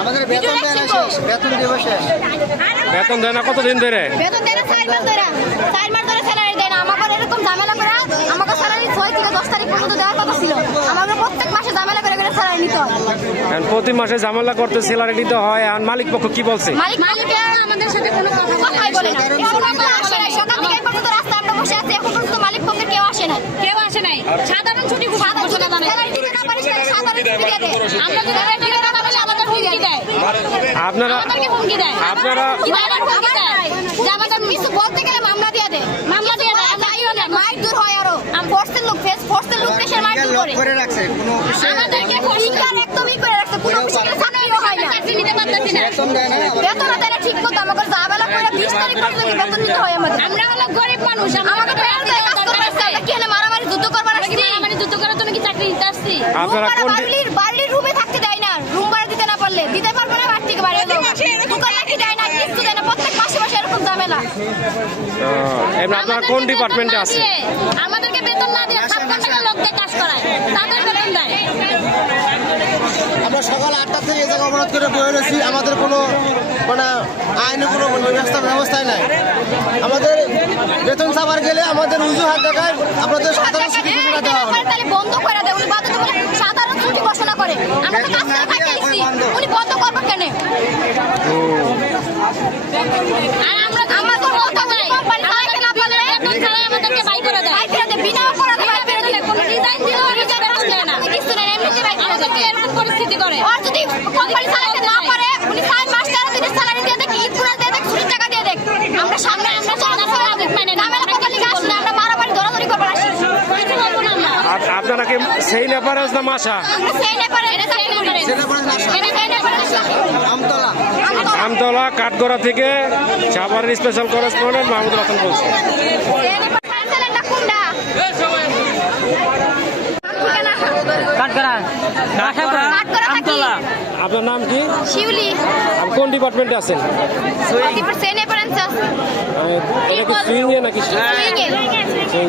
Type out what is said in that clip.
আমাদের বেতন দেয় না, বেতন দিব শেষ। বেতন দেয় না কতদিন ধরে? বেতন দেয় না 4 মাস ধরে, 4 মাস ধরে স্যালারি দেয় না। আমাকে এরকম ঝামেলা করে আমাকে স্যালারি 6 থেকে 10 তারিখ পর্যন্ত দেওয়ার কথা ছিল। আমাকে প্রত্যেক মাসে ঝামেলা করে করে স্যালারি নিতে হয়। এখন প্রতি মাসে ঝামেলা করতে স্যালারি দিতে হয়। আর মালিক পক্ষ কি বলছে? মালিক আমাদের সাথে কোনো কথাই বলে না। সকাল থেকে এখন পর্যন্ত রাস্তায় আমরা বসে আছি, এখন পর্যন্ত মালিক পক্ষের কেউ আসে না। সাধারণ ছুটি ঘোষণা জানায়। স্যালারি দিতে না পারিস তাহলে সাধারণ ছুটি দিয়ে দেয়। আমরা যদি স্যালারি দিতে না পারলে আমাদের হুমকি দেয়। আমাদেরকে হুমকি দেয়। আপনারা কিভাবে হুমকি দেয়? যে আমাদের কিছু বলতে গেলে মামলা দিয়ে দেয়। মামলা দিয়ে দেয়। যাইও না, মাইর দূর হয় আরো। ফোর্সের লোক দেশের মাইর দূর করে। করে রাখছে কোনো অফিসে আমাদেরকে ফিঙ্গার একদমই করে রাখছে। কোনো অফিসে গেলে চাকরিও হয় না। চাকরি নিতে পারতেছি না। বেতন দেয় না। বেতন দেয় না ঠিক মতো। আমাকে যাবেলা করে 20 তারিখ পর্যন্ত বেতন দিতে হয় আমাদের। আমরা হলো গরিব মানুষ। আমাকে বেতন দেয় কাজ করতে আসছে। আমরা কি হলে মারামারি যুদ্ধ করবার আসছি? মারামারি যুদ্ধ করার জন্য কি চাকরি নিতে আসছি? আপনারা কোন বাড়ির রুমে থাকতে দেয় না। রুম ভাড়া দিতে না পারলে দিতে পারবো না, বাড়ি থেকে বাইরে যাবো। দোকান রাখি দেয় না, কিছু দেয় না। প্রত্যেক মাসে মাসে এরকম ঝামেলা। এবার আপনারা কোন ডিপার্টমেন্টে আছেন? আমাদেরকে বেতন না দিয়ে 7 ঘন্টা লোক দিয়ে কাজ করায়, তাদের বেতন দেয়। আমরা সকাল 8টা থেকে এই জায়গা অবরোধ করে বয়ে রয়েছি। আমাদের কোনো মানে আইনে কোনো ব্যবস্থাই নাই। আমাদের বেতন চাবার গেলে আমাদের অজুহাত দেখায় আপনাদের সাধারণ ছুটি ঘোষণা দেওয়া হবে। তাহলে বন্ধ করে দেয়। উনি বাধ্যতামূলক সাধারণ ছুটি ঘোষণা করে। আমরা তো কাজ করে খাইতে এসেছি, উনি বন্ধ করবেন কেন? আর আমরা আমাদের কথা নাই। কোম্পানি চালাতে না পারলে বেতন ছাড়াই আমাদেরকে বাই করে দেয়। বাই করে দেয়, বিনা অপরাধে বাই করে দেয়। কোনো রিজাইন দিলেও রিজাইন আসলে না। কিছু না, এমনিতে বাই করে দেয়। এরকম পরিস্থিতি করে। আর যদি কোম্পানি চালাতে না পারে, উনি 4 মাস 13 দিনের স্যালারি দিয়ে দেয়, ঈদ পুরা দিয়ে দেয়, ছুটির টাকা দিয়ে দেয়। আমরা সামনে আমরা চলাচল মানে না। আমরা কোম্পানি কাজ না, আমরা মারামারি ধরাধরি করবার আসি। কিছু বলবো না আমরা। আপনারা কি সেই নেপারেজ না মাসা? আমরা সেই নেপারে এটা চাকরি করি। এটা সেই নেপারে আমতলা আমতলা কাঠগড়া থেকে সাভারের স্পেশাল করেসপন্ডেন্ট মাহমুদুল হাসান বলছি। আপনার নাম কি? শিউলি। আপনি কোন ডিপার্টমেন্টে আছেন? এটা কি সুইং নাকি? সুইং এ। সুইং